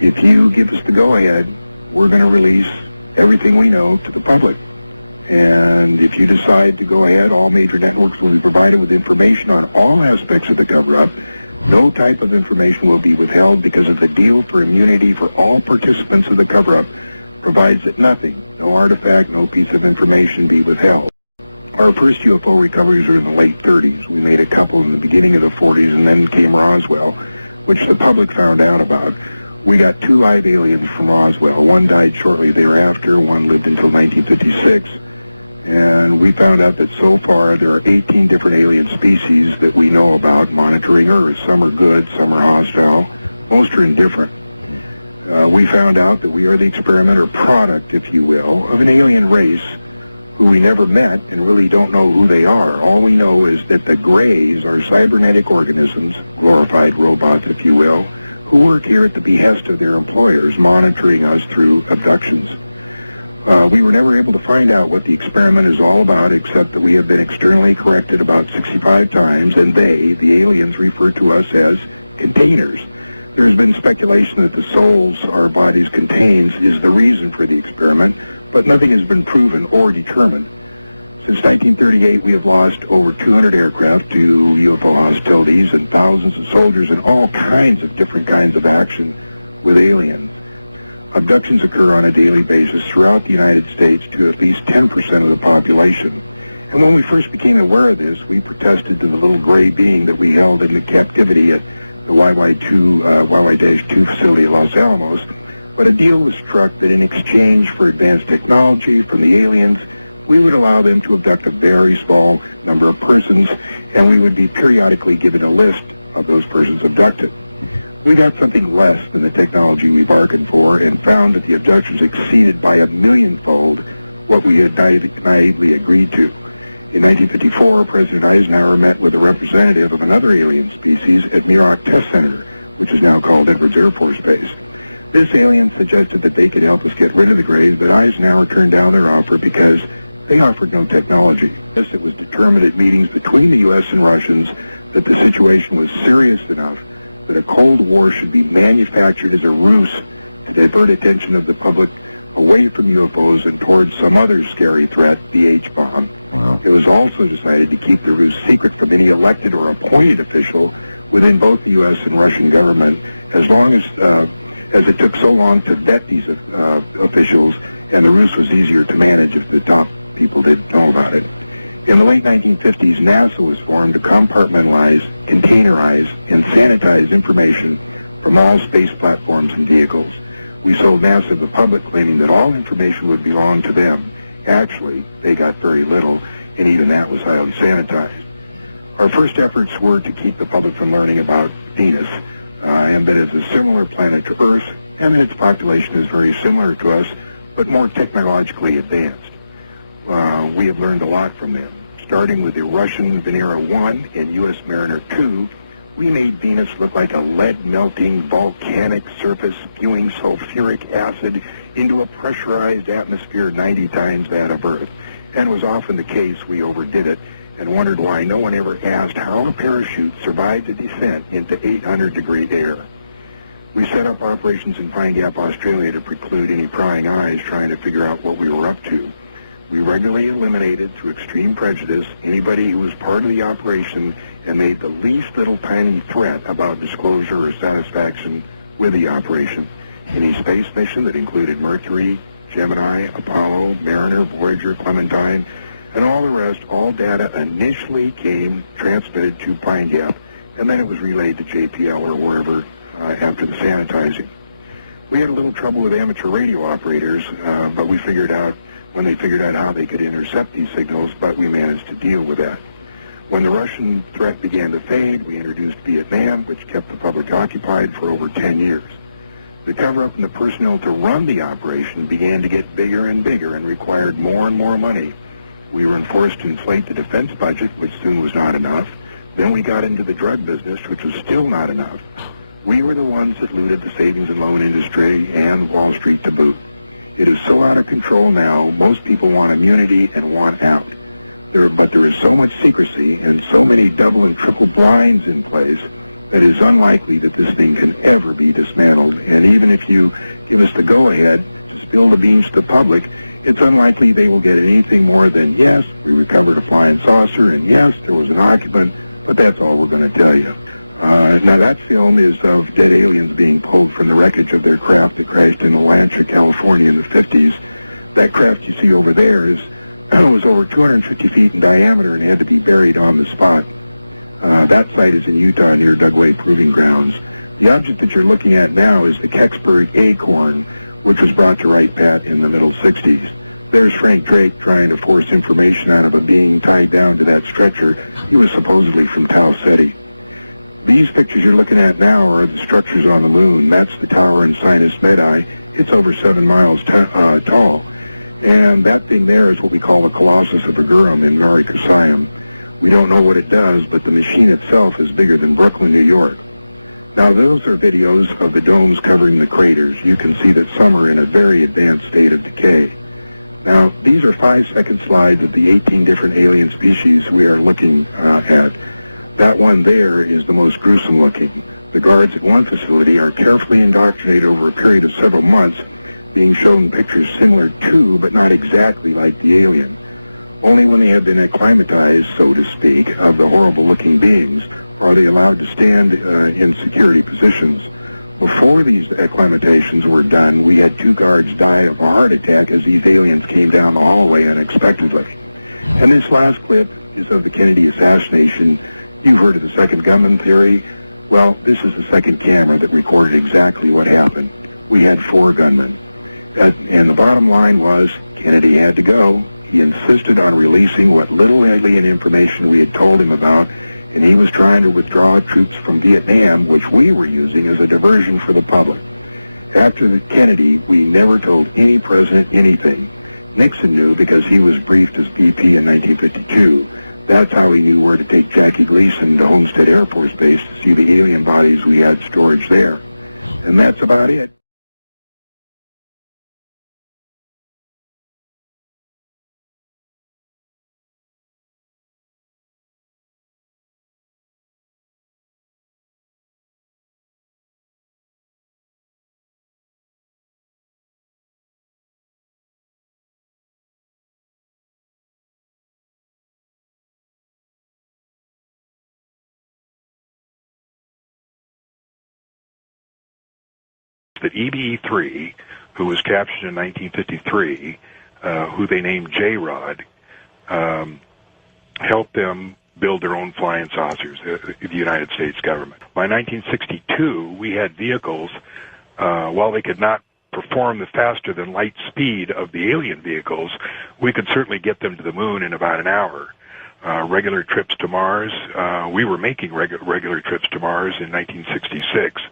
If you give us the go-ahead, we're going to release everything we know to the public. And if you decide to go ahead, all major networks will be provided with information on all aspects of the cover-up. No type of information will be withheld because of the deal for immunity for all participants of the cover-up provides that nothing, no artifact, no piece of information be withheld. Our first UFO recoveries were in the late 30s. We made a couple in the beginning of the 40s, and then came Roswell, which the public found out about. We got 2 live aliens from Roswell. One died shortly thereafter. One lived until 1956. And we found out that so far there are 18 different alien species that we know about monitoring Earth. Some are good, some are hostile, most are indifferent. We found out that we are the experiment or product, if you will, of an alien race who we never met and really don't know who they are. All we know is that the Greys are cybernetic organisms, glorified robots, if you will, who work here at the behest of their employers, monitoring us through abductions. We were never able to find out what the experiment is all about, except that we have been externally corrected about 65 times, and they, the aliens, refer to us as containers. There has been speculation that the souls our bodies contains is the reason for the experiment, but nothing has been proven or determined. Since 1938, we have lost over 200 aircraft to UFO hostilities and thousands of soldiers in all kinds of different kinds of action with aliens. Abductions occur on a daily basis throughout the United States to at least 10% of the population. And when we first became aware of this, we protested to the little gray being that we held in the captivity at the YY-2 facility at Los Alamos. But a deal was struck that in exchange for advanced technology from the aliens, we would allow them to abduct a very small number of persons, and we would be periodically given a list of those persons abducted. We got something less than the technology we bargained for and found that the abductions exceeded by a millionfold what we had naively agreed to. In 1954, President Eisenhower met with a representative of another alien species at Muroc Test Center, which is now called Edwards Air Force Base. This alien suggested that they could help us get rid of the Greys, but Eisenhower turned down their offer because they offered no technology. Yes, it was determined at meetings between the U.S. and Russians that the situation was serious enough that a Cold War should be manufactured as a ruse to divert attention of the public away from UFOs and towards some other scary threat, the H-bomb. Wow. It was also decided to keep the ruse secret from any elected or appointed official within both the U.S. and Russian government, as long as it took so long to vet these officials, and the ruse was easier to manage if the top people didn't know about it. In the late 1950s, NASA was formed to compartmentalize, containerize, and sanitize information from all space platforms and vehicles. We sold NASA to the public, claiming that all information would belong to them. Actually, they got very little, and even that was highly sanitized. Our first efforts were to keep the public from learning about Venus, and that it's a similar planet to Earth, and that its population is very similar to us, but more technologically advanced. We have learned a lot from them. Starting with the Russian Venera 1 and U.S. Mariner 2, we made Venus look like a lead-melting volcanic surface spewing sulfuric acid into a pressurized atmosphere 90 times that of Earth. And was often the case we overdid it and wondered why no one ever asked how a parachute survived a descent into 800-degree air. We set up operations in Pine Gap, Australia to preclude any prying eyes trying to figure out what we were up to. We regularly eliminated, through extreme prejudice, anybody who was part of the operation and made the least little tiny threat about disclosure or satisfaction with the operation. Any space mission that included Mercury, Gemini, Apollo, Mariner, Voyager, Clementine, and all the rest, all data initially came transmitted to Pine Gap, and then it was relayed to JPL or wherever after the sanitizing. We had a little trouble with amateur radio operators, but we figured out when they figured out how they could intercept these signals, but we managed to deal with that. When the Russian threat began to fade, we introduced Vietnam, which kept the public occupied for over 10 years. The cover-up and the personnel to run the operation began to get bigger and bigger and required more and more money. We were enforced to inflate the defense budget, which soon was not enough. Then we got into the drug business, which was still not enough. We were the ones that looted the savings and loan industry and Wall Street to boot. It is so out of control now, most people want immunity and want out. But there is so much secrecy and so many double and triple blinds in place that it is unlikely that this thing can ever be dismantled. And even if you give us the go-ahead to spill the beans to the public, it's unlikely they will get anything more than, yes, we recovered a flying saucer, and yes, there was an occupant, but that's all we're going to tell you. Now, that film is of dead aliens being pulled from the wreckage of their craft that crashed in Atlanta, California in the 50s. That craft you see over there was over 250 feet in diameter and had to be buried on the spot. That site is in Utah near Dugway Proving Grounds. The object that you're looking at now is the Kecksburg Acorn, which was brought to Wright Pat in the middle 60s. There's Frank Drake trying to force information out of a being tied down to that stretcher. He was supposedly from Tau Ceti. These pictures you're looking at now are the structures on the moon. That's the tower in Sinus Medai. It's over 7 miles tall. And that thing there is what we call the Colossus of Agurum in Mare Crisium. We don't know what it does, but the machine itself is bigger than Brooklyn, New York. Now, those are videos of the domes covering the craters. You can see that some are in a very advanced state of decay. Now, these are 5-second slides of the 18 different alien species we are looking at. That one there is the most gruesome looking. The guards at one facility are carefully indoctrinated over a period of several months, being shown pictures similar to, but not exactly like the alien. Only when they have been acclimatized, so to speak, of the horrible-looking beings are they allowed to stand in security positions. Before these acclimatations were done, we had 2 guards die of a heart attack as these aliens came down the hallway unexpectedly. And this last clip is of the Kennedy assassination. You've heard of the second gunman theory. Well, this is the second camera that recorded exactly what happened. We had 4 gunmen. And the bottom line was Kennedy had to go. He insisted on releasing what little alien information we had told him about, and he was trying to withdraw troops from Vietnam, which we were using as a diversion for the public. After the Kennedy, we never told any president anything. Nixon knew because he was briefed as VP in 1952. That's how he knew where to take Jackie Gleason to Homestead Air Force Base to see the alien bodies we had storage there. And that's about it. That EBE-3, who was captured in 1953, who they named J-Rod, helped them build their own flying saucers, the United States government. By 1962, we had vehicles, while they could not perform the faster-than-light speed of the alien vehicles, we could certainly get them to the moon in about an hour. Regular trips to Mars, we were making regular trips to Mars in 1966.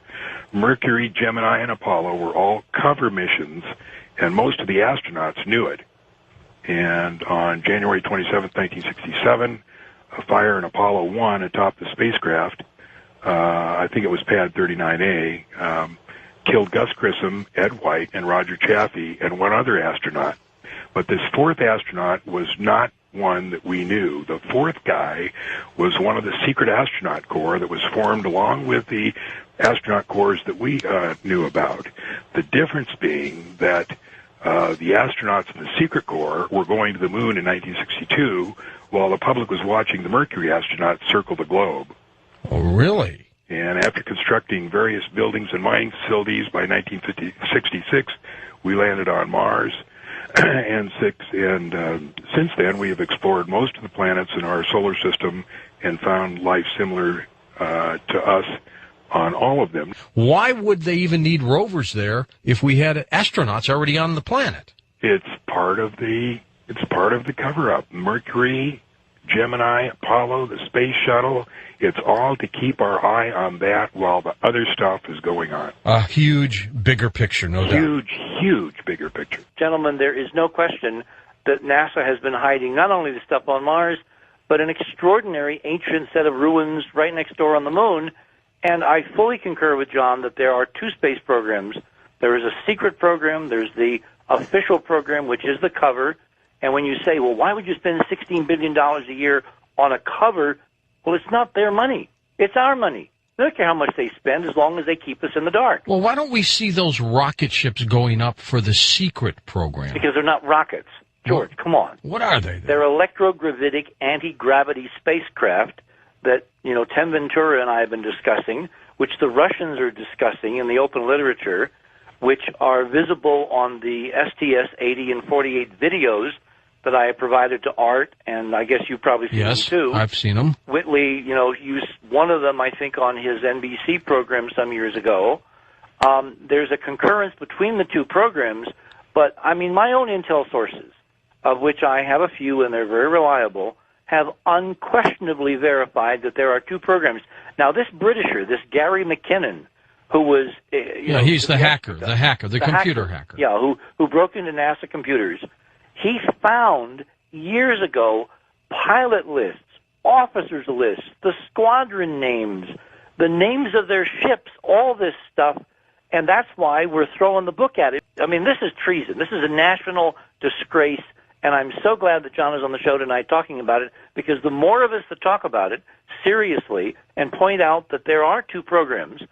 Mercury, Gemini, and Apollo were all cover missions, and most of the astronauts knew it. And on January 27, 1967, a fire in Apollo 1 atop the spacecraft, I think it was Pad 39A, killed Gus Grissom, Ed White, and Roger Chaffee, and one other astronaut. But this 4th astronaut was not one that we knew. The 4th guy was one of the secret astronaut corps that was formed along with the astronaut corps that we knew about. The difference being that the astronauts in the secret corps were going to the moon in 1962 while the public was watching the Mercury astronauts circle the globe. Oh, really? And after constructing various buildings and mining facilities by 1966, we landed on Mars. And since then, we have explored most of the planets in our solar system and found life similar to us on all of them. Why would they even need rovers there if we had astronauts already on the planet? It's part of the cover-up. Mercury, Gemini, Apollo, the space shuttle. It's all to keep our eye on that while the other stuff is going on. A huge, bigger picture, no doubt. Huge, bigger picture. Gentlemen, there is no question that NASA has been hiding not only the stuff on Mars, but an extraordinary ancient set of ruins right next door on the moon. And I fully concur with John that there are 2 space programs. There is a secret program. There's the official program, which is the cover. And when you say, well, why would you spend $16 billion a year on a cover? Well, it's not their money. It's our money. They don't care how much they spend as long as they keep us in the dark. Well, why don't we see those rocket ships going up for the secret program? Because they're not rockets. George, come on. What are they then? They're electrogravitic anti-gravity spacecraft that, Tim Ventura and I have been discussing, which the Russians are discussing in the open literature, which are visible on the STS-80 and 48 videos that I have provided to Art, and I guess you've probably seen them too. Yes, I've seen them. Whitley, used one of them, I think, on his NBC program some years ago. There's a concurrence between the two programs, but, my own intel sources, of which I have a few and they're very reliable, have unquestionably verified that there are two programs. Now, this Britisher, this Gary McKinnon, who was... he's the computer hacker. Yeah, who broke into NASA computers. He found, years ago, pilot lists, officers' lists, the squadron names, the names of their ships, all this stuff, and that's why we're throwing the book at it. This is treason. This is a national disgrace, and I'm so glad that John is on the show tonight talking about it, because the more of us that talk about it seriously and point out that there are two programs,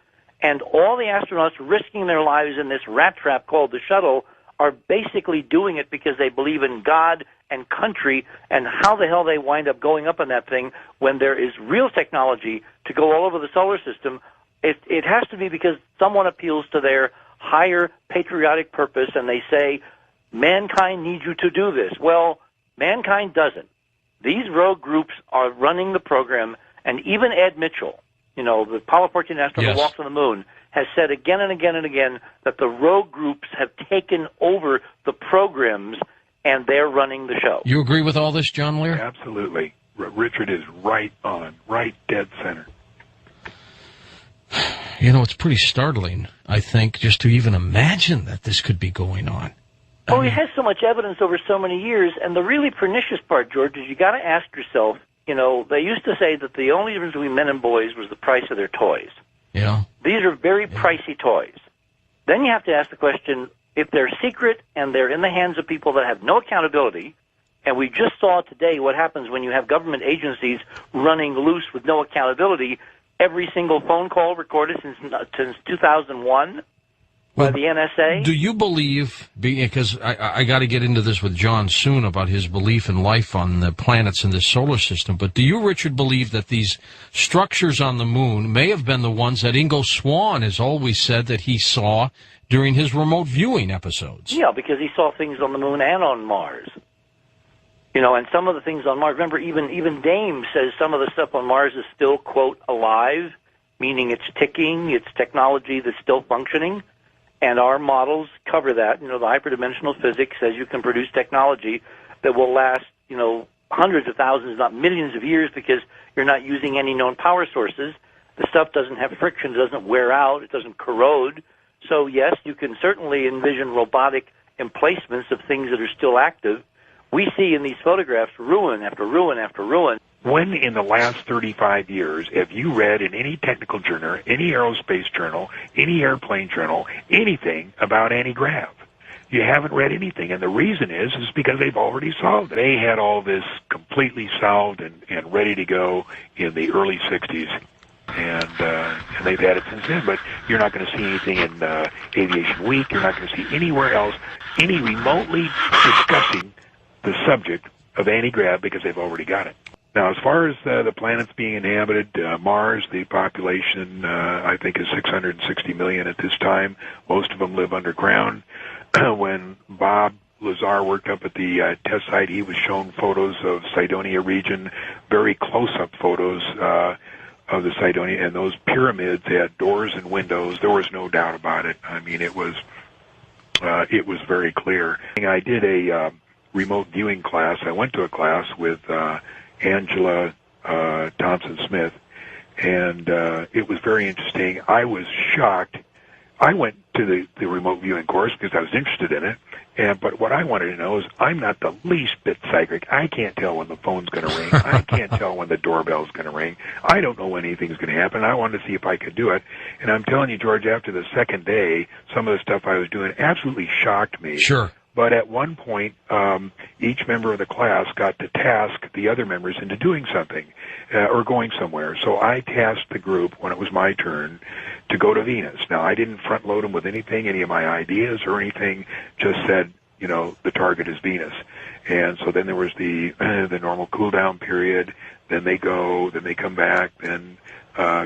and all the astronauts risking their lives in this rat trap called the shuttle are basically doing it because they believe in God and country, and how the hell they wind up going up on that thing when there is real technology to go all over the solar system. It has to be because someone appeals to their higher patriotic purpose, and they say, mankind needs you to do this. Well, mankind doesn't. These rogue groups are running the program, and even Ed Mitchell, the Apollo 14 astronaut who walks on the moon, has said again and again and again that the rogue groups have taken over the programs and they're running the show. You agree with all this, John Lear? Absolutely. Richard is right on, right dead center. It's pretty startling, I think, just to even imagine that this could be going on. It has so much evidence over so many years, and the really pernicious part, George, is you got to ask yourself, they used to say that the only difference between men and boys was the price of their toys. Yeah. These are very pricey toys. Then you have to ask the question, if they're secret and they're in the hands of people that have no accountability, and we just saw today what happens when you have government agencies running loose with no accountability, every single phone call recorded since 2001 by the NSA. Do you believe, because I got to get into this with John soon about his belief in life on the planets in this solar system, but do you, Richard, believe that these structures on the moon may have been the ones that Ingo Swann has always said that he saw during his remote viewing episodes? Yeah, because he saw things on the moon and on Mars. And some of the things on Mars, remember, even Dame says some of the stuff on Mars is still, quote, alive, meaning it's ticking, it's technology that's still functioning. And our models cover that. The hyperdimensional physics says you can produce technology that will last, hundreds of thousands, not millions of years, because you're not using any known power sources. The stuff doesn't have friction, it doesn't wear out, it doesn't corrode. So, yes, you can certainly envision robotic emplacements of things that are still active. We see in these photographs ruin after ruin after ruin. When in the last 35 years have you read in any technical journal, any aerospace journal, any airplane journal, anything about anti-grav? You haven't read anything, and the reason is because they've already solved it. They had all this completely solved and ready to go in the early 60s, and they've had it since then. But you're not going to see anything in Aviation Week. You're not going to see anywhere else any remotely discussing the subject of anti-grav because they've already got it. Now, as far as the planets being inhabited, Mars, the population, I think, is 660 million at this time. Most of them live underground. When Bob Lazar worked up at the test site, he was shown photos of Cydonia region, very close-up photos of the Cydonia, and those pyramids had doors and windows. There was no doubt about it. It was very clear. I did a remote viewing class. I went to a class with Angela Thompson-Smith, and it was very interesting. I was shocked. I went to the remote viewing course because I was interested in it, but what I wanted to know is I'm not the least bit psychic. I can't tell when the phone's going to ring. I can't tell when the doorbell's going to ring. I don't know when anything's going to happen. I wanted to see if I could do it, and I'm telling you, George, after the second day, some of the stuff I was doing absolutely shocked me. Sure. But at one point, each member of the class got to task the other members into doing something or going somewhere. So I tasked the group, when it was my turn, to go to Venus. Now, I didn't front load them with anything, any of my ideas or anything, just said, you know, the target is Venus. And so then there was the normal cool down period. Then they go, then they come back, then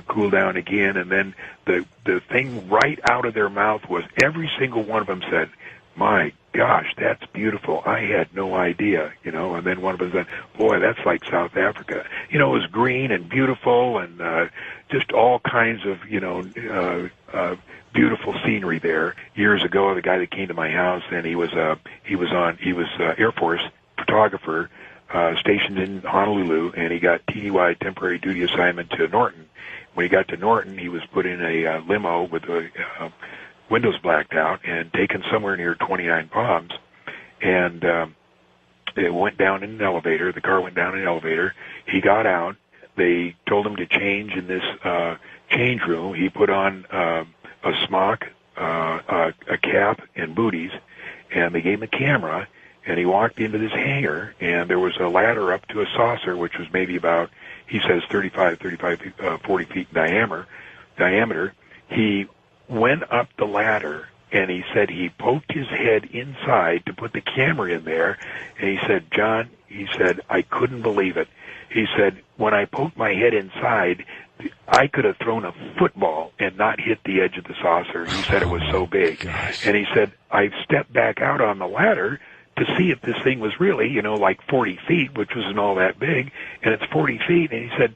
cool down again. And then the thing right out of their mouth was every single one of them said, "My gosh, that's beautiful. I had no idea," you know. And then one of them said, "Boy, that's like South Africa." You know, it was green and beautiful and just all kinds of, you know, beautiful scenery there. Years ago, the guy that came to my house, and he was Air Force photographer stationed in Honolulu, and he got TDY, temporary duty assignment, to Norton. When he got to Norton, he was put in a limo with a windows blacked out and taken somewhere near 29 Palms, and it went down in an elevator. The car went down in an elevator. He got out. They told him to change in this change room. He put on a smock, a cap, and booties, and they gave him a camera, and he walked into this hangar, and there was a ladder up to a saucer, which was maybe about, he says, 40 feet in diameter. He went up the ladder, and he said he poked his head inside to put the camera in there, and he said, "John," he said, "I couldn't believe it." He said, "When I poked my head inside, I could have thrown a football and not hit the edge of the saucer." He said it was so big. Gosh. And he said, "I stepped back out on the ladder to see if this thing was really, you know, like 40 feet, which wasn't all that big, and it's 40 feet. And he said,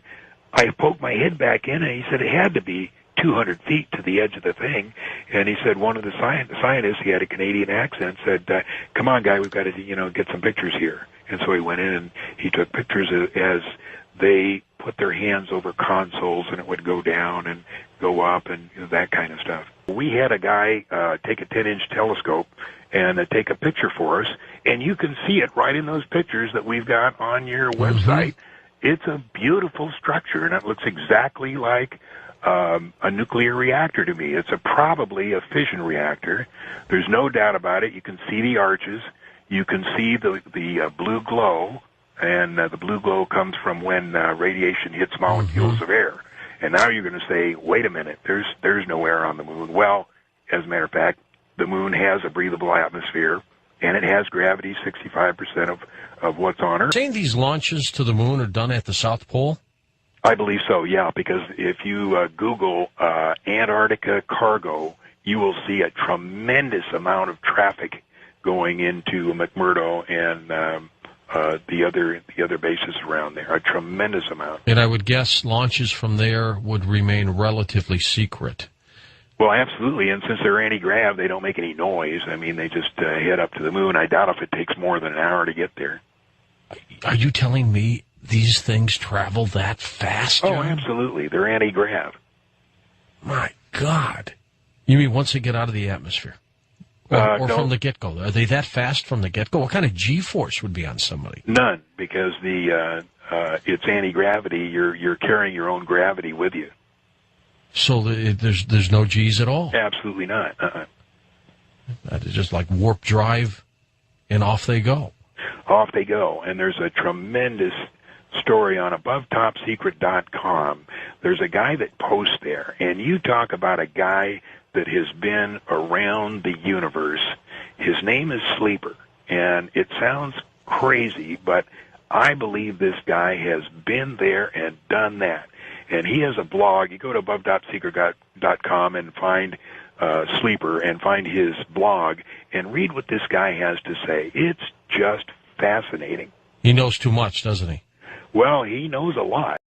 I poked my head back in, and he said it had to be 200 feet to the edge of the thing." And he said one of the scientists, he had a Canadian accent, said, "Come on, guy, we've got to, you know, get some pictures here." And so he went in and he took pictures as they put their hands over consoles, and it would go down and go up and, you know, that kind of stuff. We had a guy take a 10-inch telescope and take a picture for us, and you can see it right in those pictures that we've got on your website. It's a beautiful structure, and it looks exactly like a nuclear reactor to me. It's probably a fission reactor. There's no doubt about it. You can see the arches. You can see the blue glow, and the blue glow comes from when radiation hits molecules of air. And now you're going to say, wait a minute, there's no air on the moon. Well, as a matter of fact, the moon has a breathable atmosphere, and it has gravity, 65% of what's on Earth. Saying these launches to the moon are done at the South Pole? I believe so, yeah, because if you Google Antarctica cargo, you will see a tremendous amount of traffic going into McMurdo and the other bases around there, a tremendous amount. And I would guess launches from there would remain relatively secret. Well, absolutely, and since they're anti-grav, they don't make any noise. I mean, they just head up to the moon. I doubt if it takes more than an hour to get there. Are you telling me these things travel that fast, John? Oh, absolutely. They're anti-grav. My God. You mean once they get out of the atmosphere? Or no. From the get-go? Are they that fast from the get-go? What kind of G-force would be on somebody? None, because it's anti-gravity. You're carrying your own gravity with you. So there's no G's at all? Absolutely not. That is just like warp drive, and off they go. Off they go. And there's a tremendous story on AboveTopSecret.com. There's a guy that posts there, and you talk about a guy that has been around the universe. His name is Sleeper, and it sounds crazy, but I believe this guy has been there and done that. And he has a blog. You go to AboveTopSecret.com and find Sleeper and find his blog and read what this guy has to say. It's just fascinating. He knows too much, doesn't he? Well, he knows a lot.